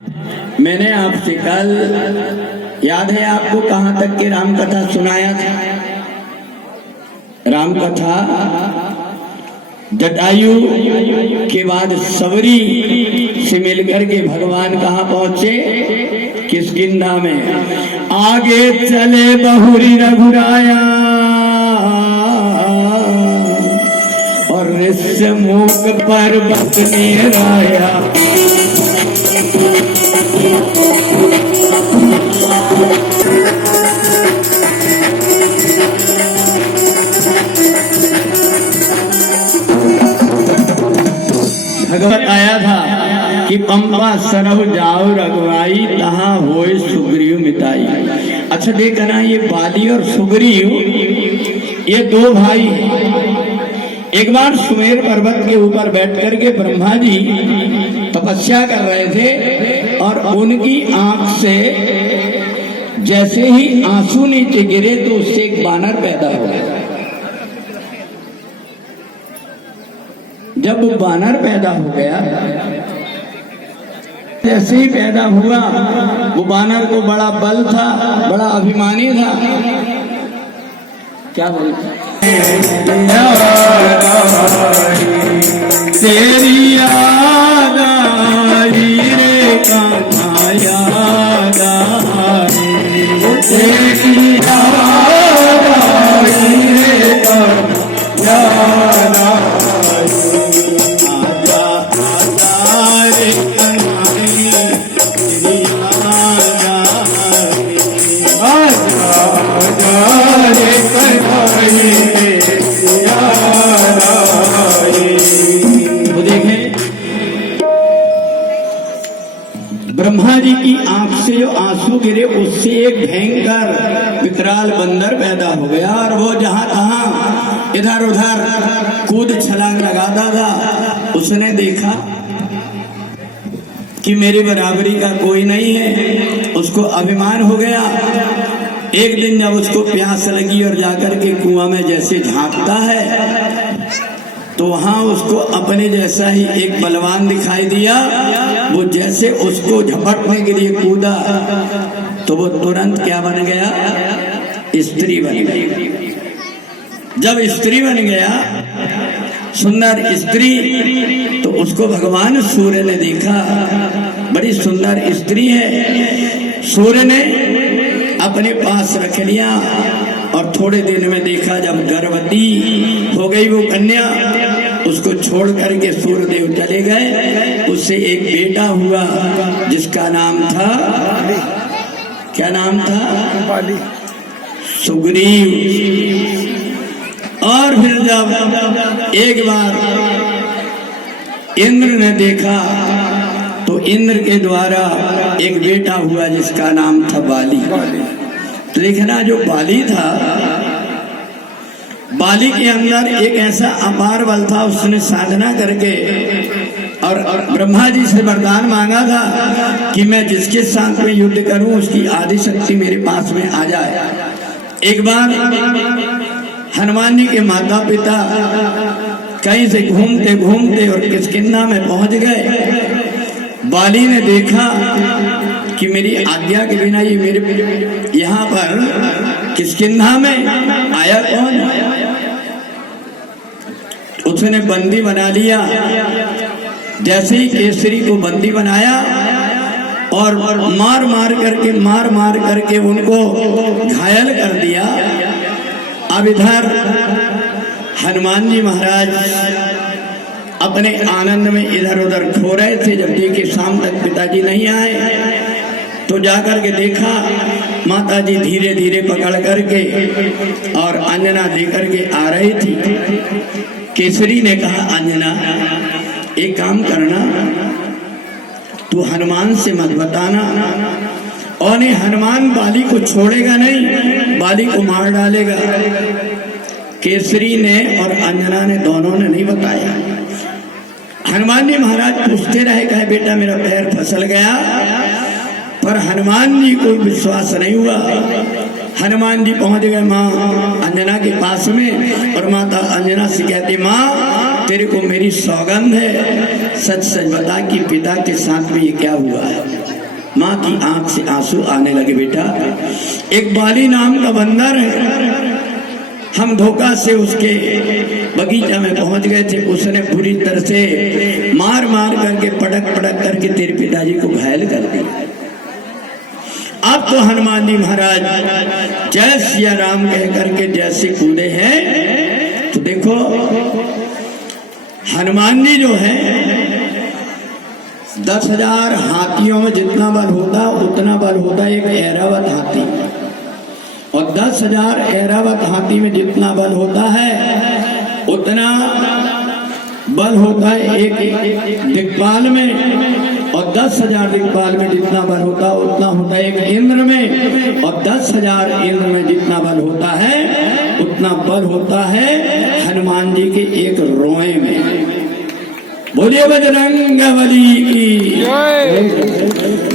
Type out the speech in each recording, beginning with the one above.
मैंने आपसे कल याद है आपको कहां तक की राम कथा सुनाया था। राम कथा जटायु के बाद सबरी से मिलकर के भगवान कहां पहुंचे? किष्किंधा में। आगे चले बहुरी रघुराया और ऋष्यमुख पर्वत नेराया। भगवत आया था कि पंपा सरहु जाओ रघुराई तहां होए सुग्रीव मिताई। अच्छा देखना, ये बाली और सुग्रीव ये दो भाई एक बार सुमेर पर्वत के ऊपर बैठ करके ब्रह्मा जी तपस्या कर रहे थे और उनकी आंख से जैसे ही आंसू नीचे गिरे तो उससे एक बानर पैदा हो गया। जब बानर पैदा हो गया, जैसे ही पैदा हुआ, वो बानर को बड़ा बल था, बड़ा अभिमानी था। क्या बोलते? तेरी याद आई रे कान्हा याद आई, तेरी याद आई रे कान्हा याद आई। आजा आजा रे कान्हा तेरी याद आई, आजा आजा रे कान्हा तेरी याद आई। वो देखें, ब्रह्मा जी की आंख से जो आंसू गिरे उससे एक भयंकर विकराल बंदर पैदा हो गया और वो जहां तहां इधर उधर कूद छलांग लगाता था। उसने देखा कि मेरी बराबरी का कोई नहीं है, उसको अभिमान हो गया। एक दिन जब उसको प्यास लगी और जाकर के कुआं में जैसे झांकता है तो वहां उसको अपने जैसा ही एक बलवान दिखाई दिया। वो जैसे उसको झपटने के लिए कूदा तो वो तुरंत क्या बन गया? स्त्री बन गई। जब स्त्री बन गया, सुंदर स्त्री, तो उसको भगवान सूर्य ने देखा, बड़ी सुंदर स्त्री है। सूर्य ने अपने पास रख लिया और थोड़े दिन में देखा जब गर्भवती हो गई वो कन्या, उसको छोड़ करके सूर्यदेव चले गए। उससे एक बेटा हुआ जिसका नाम था, क्या नाम था? सुग्रीव। और फिर जब एक बार इंद्र ने देखा तो इंद्र के द्वारा एक बेटा हुआ जिसका नाम था बाली। तो देखना, जो बाली था, बाली के अंदर एक ऐसा अपार बल था। उसने साधना करके और ब्रह्मा जी से वरदान मांगा था कि मैं जिसके साथ में युद्ध करूं उसकी आदि शक्ति मेरे पास में आ जाए। एक बार हनुमान जी के माता पिता कहीं से घूमते घूमते और किष्किंधा में पहुंच गए। बाली ने देखा कि मेरी आज्ञा के बिना ये मेरे यहाँ पर किष्किंधा में आया कौन? उसने बंदी बना लिया। जैसे ही केसरी को बंदी बनाया और मार मार करके उनको घायल कर दिया। अब इधर हनुमान जी महाराज अपने आनंद में इधर उधर खो रहे थे। जब देखे शाम तक पिताजी नहीं आए तो जाकर के देखा माता जी धीरे धीरे पकड़ करके और अंजना दे करके आ रही थी। केसरी ने कहा, अंजना एक काम करना, तू हनुमान से मत बताना। और नहीं, हनुमान बाली को छोड़ेगा नहीं, बाली को मार डालेगा। केसरी ने और अंजना ने दोनों ने नहीं बताया। हनुमान जी महाराज पूछते रहे, कहे बेटा मेरा पैर फिसल गया, पर हनुमान जी को विश्वास नहीं हुआ। हनुमान जी पहुंच गए माँ अंजना के पास में और माता अंजना से कहती, माँ तेरे को मेरी सौगंध है, सच सच बता कि पिता के साथ में ये क्या हुआ है। माँ की आंख से आंसू आने लगे। बेटा, एक बाली नाम का बंदर है, हम धोखा से उसके बगीचा में पहुंच गए थे। उसने बुरी तरह से मार मार करके पटक पटक करके तेरे पिताजी को घायल कर दिया। अब तो हनुमान जी महाराज जय सिया राम कह करके जैसे कूदे हैं, तो देखो हनुमान जी जो है 10,000 हाथियों में जितना बल होता उतना बल होता एक ऐरावत हाथी, और 10,000 ऐरावत हाथी में जितना बल होता है उतना बल होता है एक दिक्पाल में, और 10,000 दिक्पाल में जितना बल होता उतना होता है एक इंद्र में, और 10,000 इंद्र में जितना बल होता है उतना बल होता है हनुमान जी के एक रोए में। बोलिए बजरंग बली की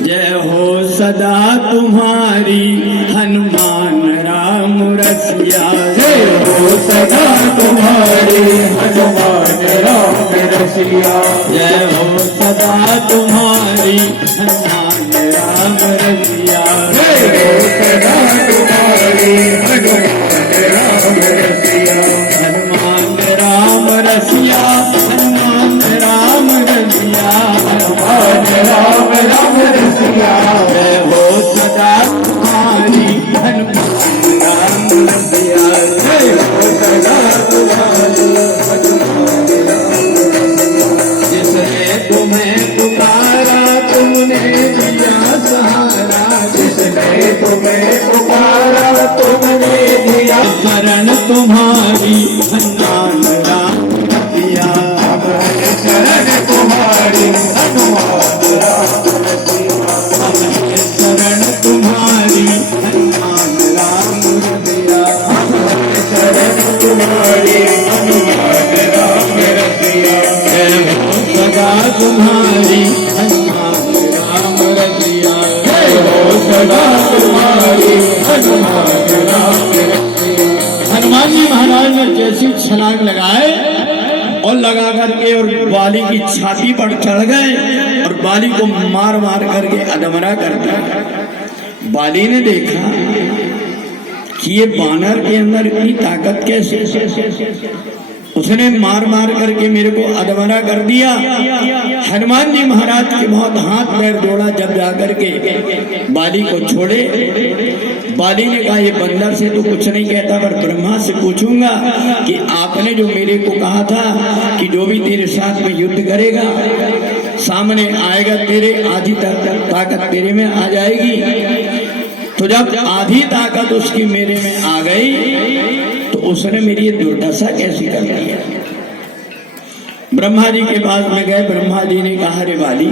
जय हो सदा तुम्हारी हनुमान राम रसिया। जय हो सदा तुम्हारी हनुमान राम रसिया। जय हो सदा तुम्हारी हनुमान राम रसिया। जय हो सदा तुम्हारी हनुमान राम रसिया। हनुमान राम रसिया, हनुमान राम रसिया, हनुमान राम राम रसिया। जय हो सदा तुम्हारी हनुमान राम रसिया। जय हो सदा तुम्हारी हनुमान राम रसिया। जिसने तुम्हें पुकारा तुमने दिया सहारा। जिसने तुम्हें पुकारा तुमने दिया शरण तुम्हारी हनुमान राम रसिया। शरण तुम्हारी हनुमान राम रसिया। शरण तुम्हारी हनुमान राम रसिया। शरण तुम्हारी हनुमान राम रसिया। जय हो सदा तुम्हारी हनुमान राम रसिया। जय हो सदा तुम्हारी हनुमान राम रसिया। हनुमान जी महाराज ने जैसी छलांग लगाए और लगा करके और बाली की छाती पर चढ़ गए और बाली को मार मार करके अधमरा कर दिया। बाली ने देखा कि ये बानर के अंदर इतनी ताकत कैसे, उसने मार मार करके मेरे को अधमरा कर दिया। हनुमान जी महाराज के बहुत हाथ पैर जोड़ा, जब जाकर के बाली को छोड़े। बाली ने कहा ये बंदर से तो कुछ नहीं कहता, पर ब्रह्मा से पूछूंगा कि आपने जो मेरे को कहा था कि जो भी तेरे साथ में युद्ध करेगा सामने आएगा, तेरे आधी ताकत तेरे में आ जाएगी। तो जब आधी ताकत उसकी मेरे में आ गई तो उसने मेरी ये दुर्दशा कैसी कर दी। ब्रह्मा जी के पास में गए। ब्रह्मा जी ने कहा रे बाली,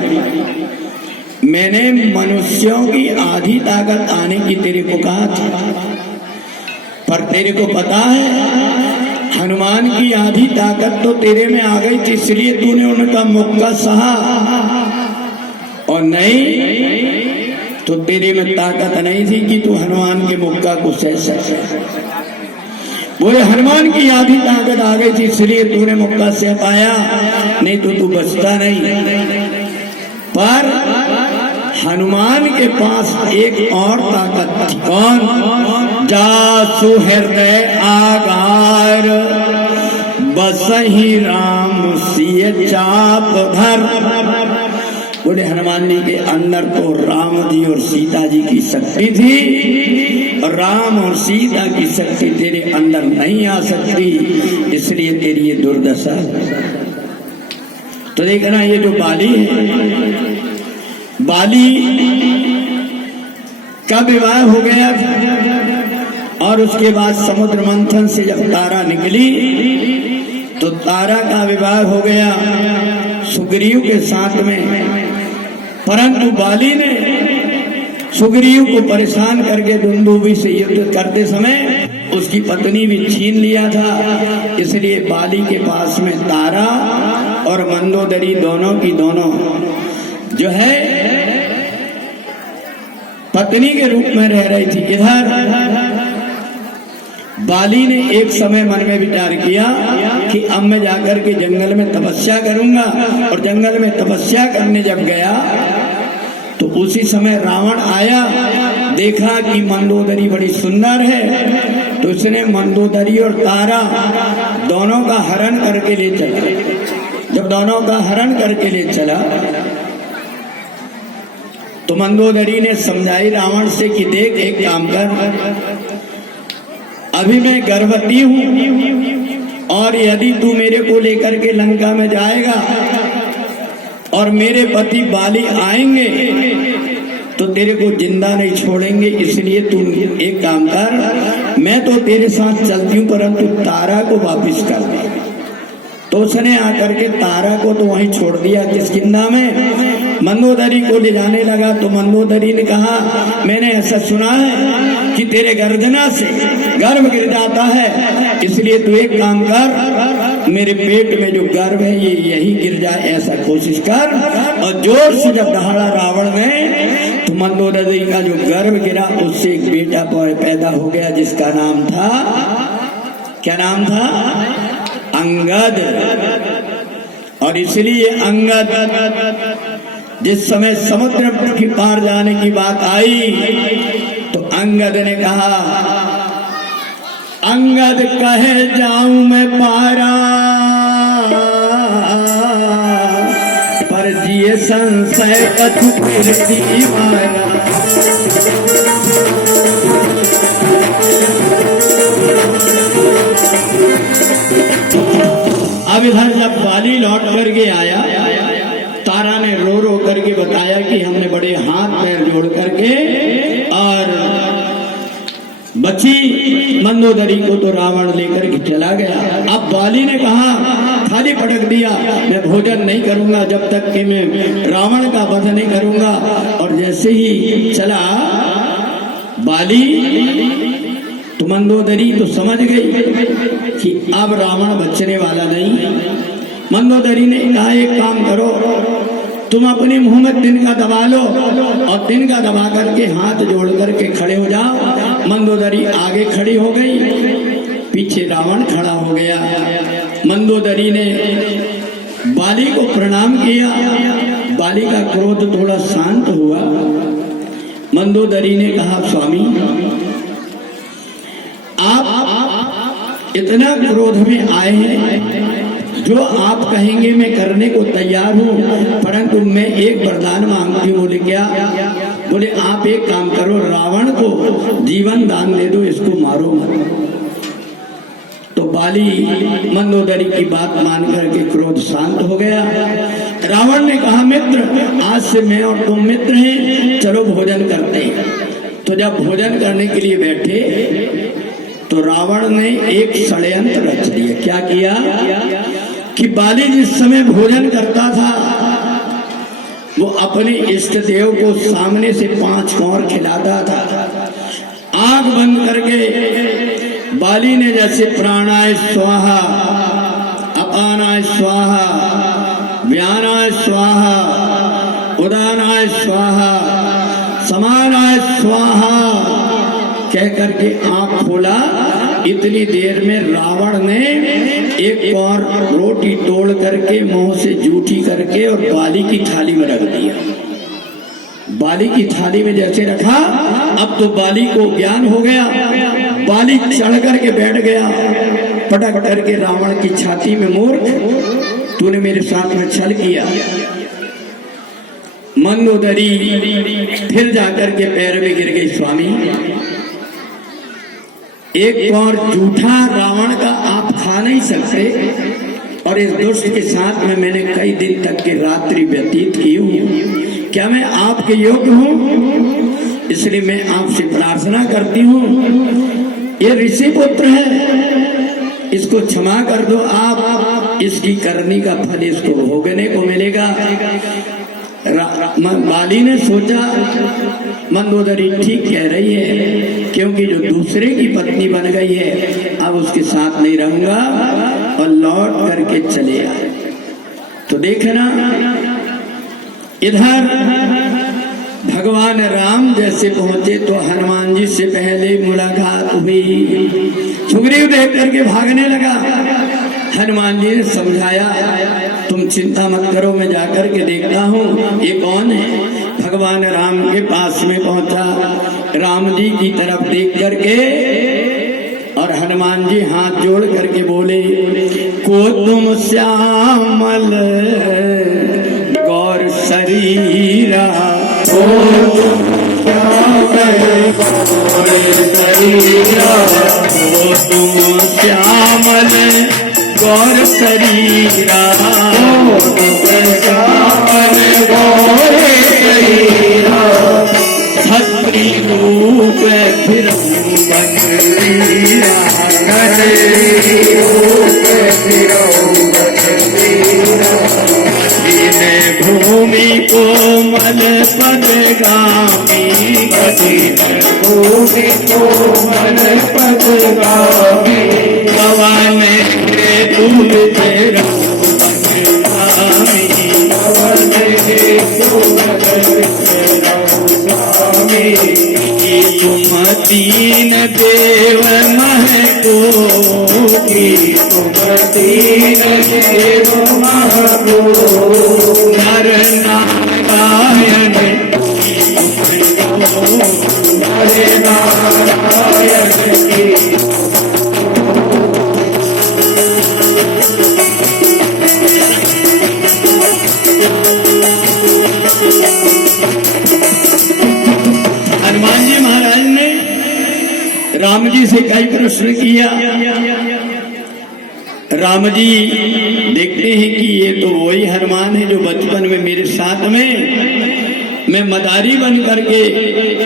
मैंने मनुष्यों की आधी ताकत आने की तेरे को कहा था, पर तेरे को पता है हनुमान की आधी ताकत तो तेरे में आ गई थी, इसलिए तूने उनका मुक्का सहा, और नहीं तो तेरे में ताकत नहीं थी कि तू हनुमान के मुक्का को सह सके। बोले हनुमान की आधी ताकत आ गई थी इसलिए तूने मुक्का सह पाया, नहीं तो तू बचता नहीं। पर हनुमान के पास एक और ताकत थी। कौन? जासु हृदय आगार बसहि राम सिय चाप धर। बोले हनुमान जी के अंदर तो राम जी और सीता जी की शक्ति थी, और राम और सीता की शक्ति तेरे अंदर नहीं आ सकती, इसलिए तेरी ये दुर्दशा। तो देखना ये जो बाली है, बाली का विवाह हो गया था, और उसके बाद समुद्र मंथन से जब तारा निकली तो तारा का विवाह हो गया सुग्रीव के साथ में। परंतु बाली ने सुग्रीव को परेशान करके दुंदुभी से युद्ध करते समय उसकी पत्नी भी छीन लिया था, इसलिए बाली के पास में तारा और मंदोदरी दोनों की दोनों जो है पत्नी के रूप में रह रही थी। इधर बाली ने एक समय मन में विचार किया कि अब मैं जाकर के जंगल में तपस्या करूंगा। और जंगल में तपस्या करने जब गया तो उसी समय रावण आया, देखा कि मंदोदरी बड़ी सुंदर है, तो उसने मंदोदरी और तारा दोनों का हरण करके ले चला। जब दोनों का हरण करके ले चला तो मंदोदरी ने समझाई रावण से कि देख, एक काम कर, अभी मैं गर्भवती हूं और यदि तू मेरे को लेकर के लंका में जाएगा और मेरे पति बाली आएंगे तो तेरे को जिंदा नहीं छोड़ेंगे, इसलिए तू एक काम कर, मैं तो तेरे साथ चलती हूँ परंतु तारा को वापस कर दे। तो उसने आकर के तारा को तो वहीं छोड़ दिया किष्किंधा में। मंदोदरी को ले जाने लगा तो मंदोदरी ने कहा, मैंने ऐसा सुना है कि तेरे गर्दना से गर्भ गिर जाता है, इसलिए तू एक काम कर, मेरे पेट में जो गर्भ है ये यही गिर जाए, ऐसा कोशिश कर। और जोर से जब दहाड़ा रावण ने तो मंदोदरी का जो गर्भ गिरा उससे एक बेटा पैदा हो गया जिसका नाम था, क्या नाम था? अंगद। और इसलिए अंगद जिस समय समुद्र की पार जाने की बात आई तो अंगद ने कहा, अंगद कहे जाऊं मैं पारा, पर जिए संशय कछु कीर्ति मारा। अब इधर जब बाली लौट करके आया, तारा ने रो रो करके बताया कि हमने बड़े हाथ पैर जोड़ करके और बची मंदोदरी को तो रावण लेकर के चला गया। अब बाली ने कहा, थाली पटक दिया, मैं भोजन नहीं करूंगा जब तक कि मैं रावण का वध नहीं करूंगा। और जैसे ही चला बाली तो मंदोदरी तो समझ गई कि अब रावण बचने वाला नहीं। मंदोदरी ने कहा, एक काम करो, तुम अपने मुंह में तिनका दबा लो और तिनका दबा करके हाथ जोड़ करके खड़े हो जाओ। मंदोदरी आगे खड़ी हो गई, पीछे रावण खड़ा हो गया। मंदोदरी ने बाली को प्रणाम किया, बाली का क्रोध थोड़ा शांत हुआ। मंदोदरी ने कहा, स्वामी आप इतना क्रोध में आए हैं, जो आप कहेंगे मैं करने को तैयार हूँ, परंतु मैं एक वरदान मांगती हूँ। बोले क्या? बोले आप एक काम करो, रावण को जीवन दान दे दो, इसको मारो मत। तो बाली मंदोदरी की बात मान करके क्रोध शांत हो गया। रावण ने कहा, मित्र आज से मैं और तुम मित्र हैं, चलो भोजन करते हैं। तो जब भोजन करने के लिए बैठे तो रावण ने एक षड्यंत्र रच दिया। क्या किया कि बाली जिस समय भोजन करता था वो अपने इष्ट देव को सामने से 5 कौर खिलाता था। आंख बंद करके बाली ने जैसे प्राणाय स्वाहा, अपानाय स्वाहा, व्यानाय स्वाहा, उदानाय स्वाहा, समानाय स्वाहा कह करके आंख खोला। इतनी देर में रावण ने एक और रोटी तोड़ करके मुंह से जूठी करके और बाली की थाली में रख दिया। बाली की थाली में जैसे रखा, अब तो बाली को ज्ञान हो गया। बाली चढ़ करके बैठ गया, पटक करके रावण की छाती में, मूर्ख तूने मेरे साथ में छल किया। मंदोदरी फिर जाकर के पैर में गिर गई, स्वामी एक और झूठा रावण का आप खा नहीं सकते, और इस दुष्ट के साथ में मैंने कई दिन तक की रात्रि व्यतीत की हूँ। क्या मैं आपके योग्य हूँ? इसलिए मैं आपसे प्रार्थना करती हूँ, ये ऋषि पुत्र है, इसको क्षमा कर दो आप, इसकी करनी का फल इसको भोगने को मिलेगा। बाली ने सोचा मंदोदरी ठीक कह रही है, क्योंकि जो दूसरे की पत्नी बन गई है अब उसके साथ नहीं रहूंगा, और लौट करके चले आए। तो देखना इधर भगवान राम जैसे पहुंचे तो हनुमान जी से पहले मुलाकात हुई। सुग्रीव देख करके भागने लगा, हनुमान जी ने समझाया, तुम चिंता मत करो, मैं जाकर के देखता हूँ ये कौन है। भगवान राम के पास में पहुंचा, राम जी की तरफ देख करके और हनुमान जी हाथ जोड़ करके बोले, को तुम श्यामल गौर शरीरा, को तुम श्यामल गौर शरीरा, छत्री रूप फिर भूमि कोमल पदगामी, भूमि कोमल पदगामी, पवन के दूर तेरा तुम तीन देव महको, तुम तीन देव महको, नर नारायण हरे नारायण की। हनुमान जी महाराज ने राम जी से कई प्रश्न किया। राम जी देखते हैं कि ये तो वही हनुमान है जो बचपन में मेरे साथ में मैं मदारी बन करके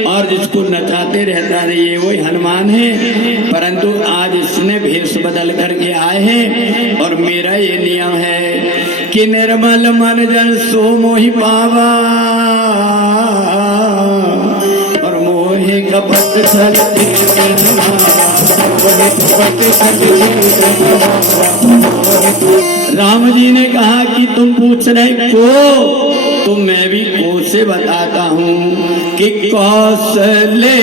और जिसको नचाते रहता रहे, ये वही हनुमान है। परंतु आज इसने भेष बदल करके आए हैं और मेरा ये नियम है कि निर्मल मन जन सो मोहि पावा, और मोहे कपट छल राम जी ने कहा कि तुम पूछ रहे को, तो मैं भी को से बताता हूँ कि कौशले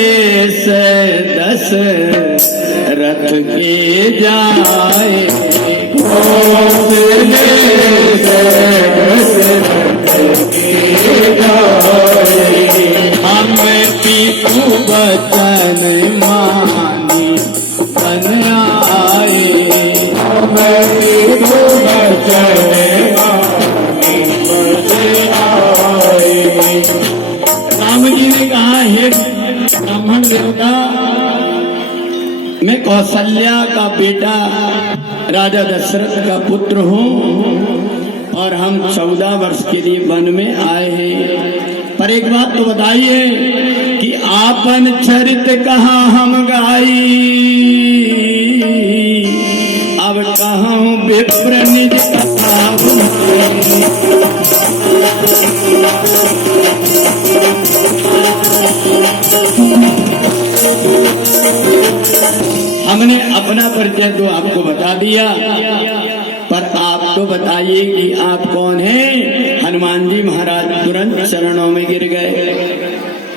से दशरथ के जाए, कौशले से दशरथ के जाए, हम पितु बचन मानी बन आए, हम पितु बचन मानी बन आए। राम जी ने कहा, हे ब्राह्मण देवता, मैं कौशल्या का बेटा राजा दशरथ का पुत्र हूँ और हम 14 वर्ष के लिए वन में आए हैं। पर एक बात तो बताइए कि आपन चरित कहाँ हम गाई, अब कहूँ विप्र निज कथा हमने अपना परिचय तो आपको बता दिया, पर आप तो बताइए कि आप कौन हैं। हनुमान जी महाराज तुरंत चरणों में गिर गए,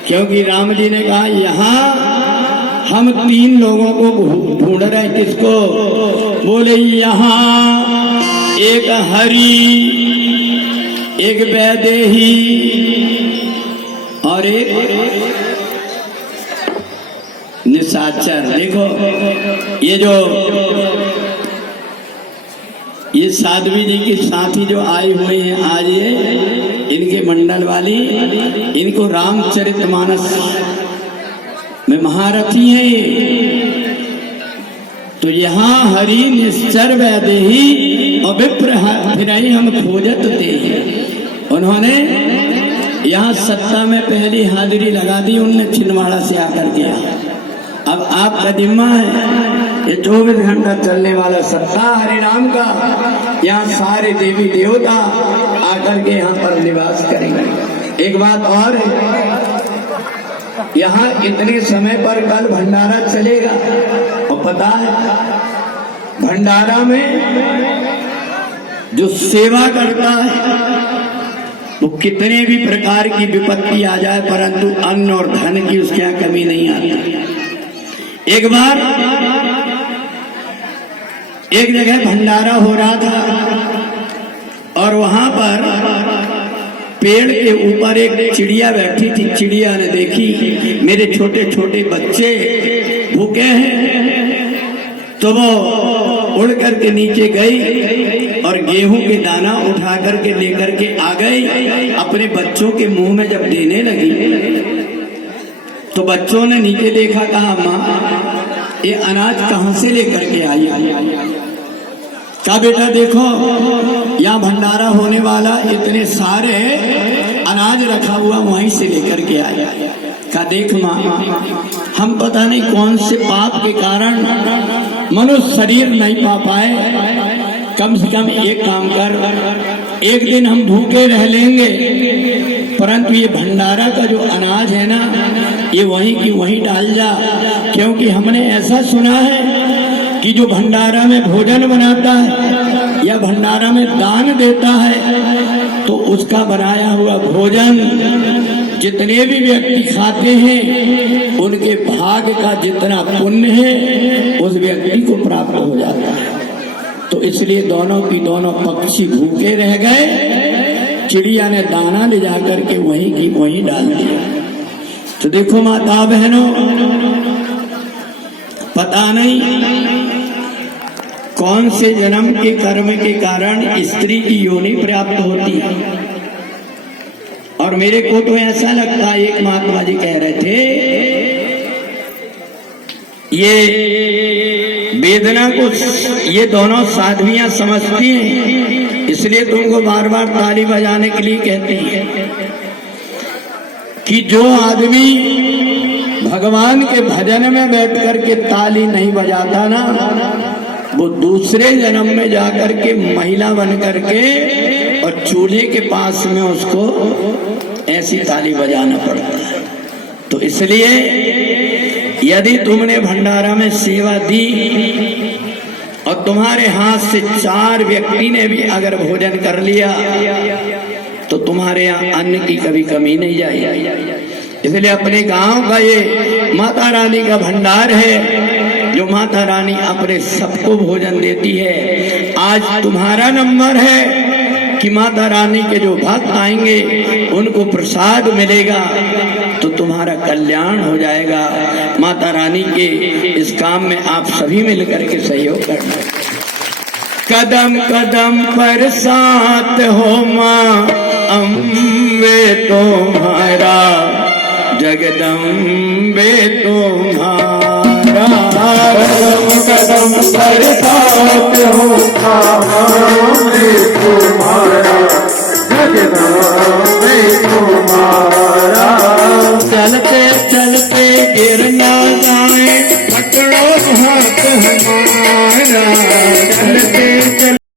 क्योंकि राम जी ने कहा यहाँ हम 3 लोगों को ढूंढ रहे हैं। किसको? बोले यहाँ एक हरि, एक वैदेही और एक निशाचर। देखो ये साध्वी जी के साथी जो आए हुए हैं आज, ये इनके मंडल वाली, इनको रामचरितमानस में महारथी है ये। तो यहाँ हरि, निश्चर, वैदेही और विप्र फिराई हम खोजत थे। उन्होंने यहाँ सत्ता में पहली हाजिरी लगा दी, उनने छिंदवाड़ा से आकर किया। अब आपका जिम्मा है, ये 24 घंटा चलने वाला सत्ता हरिनाम का, यहाँ सारे देवी देवता आकर के यहाँ पर निवास करेंगे। एक बात और है, यहाँ इतने समय पर कल भंडारा चलेगा, और पता है भंडारा में जो सेवा करता है वो कितने भी प्रकार की विपत्ति आ जाए, परंतु अन्न और धन की उसके यहाँ कमी नहीं आती। एक बार एक जगह भंडारा हो रहा था और वहां पर पेड़ के ऊपर एक चिड़िया बैठी थी। चिड़िया ने देखी मेरे छोटे छोटे बच्चे भूखे हैं, तो वो उड़ करके नीचे गई और गेहूं के दाना उठा करके लेकर के आ गई। अपने बच्चों के मुंह में जब देने लगी तो बच्चों ने नीचे देखा, कहा माँ ये अनाज कहाँ से लेकर के आई? कहा बेटा देखो यहाँ भंडारा होने वाला, इतने सारे अनाज रखा हुआ वहीं से लेकर के आया। कहा देख माँ, हम पता नहीं कौन से पाप के कारण मनुष्य शरीर नहीं पा पाए, कम से कम एक काम कर, एक दिन हम भूखे रह लेंगे, परंतु ये भंडारा का जो अनाज है ना, ये वहीं की वहीं डाल जा। क्योंकि हमने ऐसा सुना है कि जो भंडारा में भोजन बनाता है या भंडारा में दान देता है तो उसका बनाया हुआ भोजन जितने भी व्यक्ति खाते हैं उनके भाग का जितना पुण्य है उस व्यक्ति को प्राप्त हो जाता है। तो इसलिए दोनों की दोनों पक्षी भूखे रह गए। चिड़िया ने दाना ले जाकर के वहीं की वहीं डाल दिया। तो देखो माता बहनों, पता नहीं कौन से जन्म के कर्म के कारण स्त्री की योनि प्राप्त होती है। और मेरे को तो ऐसा लगता है, एक महात्मा जी कह रहे थे, ये वेदना को ये दोनों साध्वियां समझती हैं, इसलिए तुमको बार बार ताली बजाने के लिए कहती हैं कि जो आदमी भगवान के भजन में बैठ करके ताली नहीं बजाता ना, वो दूसरे जन्म में जाकर के महिला बन करके और चूल्हे के पास में उसको ऐसी ताली बजाना पड़ता है। तो इसलिए यदि तुमने भंडारा में सेवा दी और तुम्हारे हाथ से 4 व्यक्ति ने भी अगर भोजन कर लिया तो तुम्हारे यहाँ अन्न की कभी कमी नहीं जाएगी। इसलिए अपने गांव का ये माता रानी का भंडार है, जो माता रानी अपने सबको भोजन देती है। आज तुम्हारा नंबर है कि माता रानी के जो भक्त आएंगे उनको प्रसाद मिलेगा तो तुम्हारा कल्याण हो जाएगा। माता रानी के इस काम में आप सभी मिलकर के सहयोग करना। कदम कदम पर साथ हो माँ अम्बे तुम्हारा, जगदम्बे तुम्हारा। कदम कदम पर साथ हो अम्बे तुम्हारा, जगदम्बे तुम्हारा। चलते चलते गिर ना जाए, पकड़ो हाथ हमारा।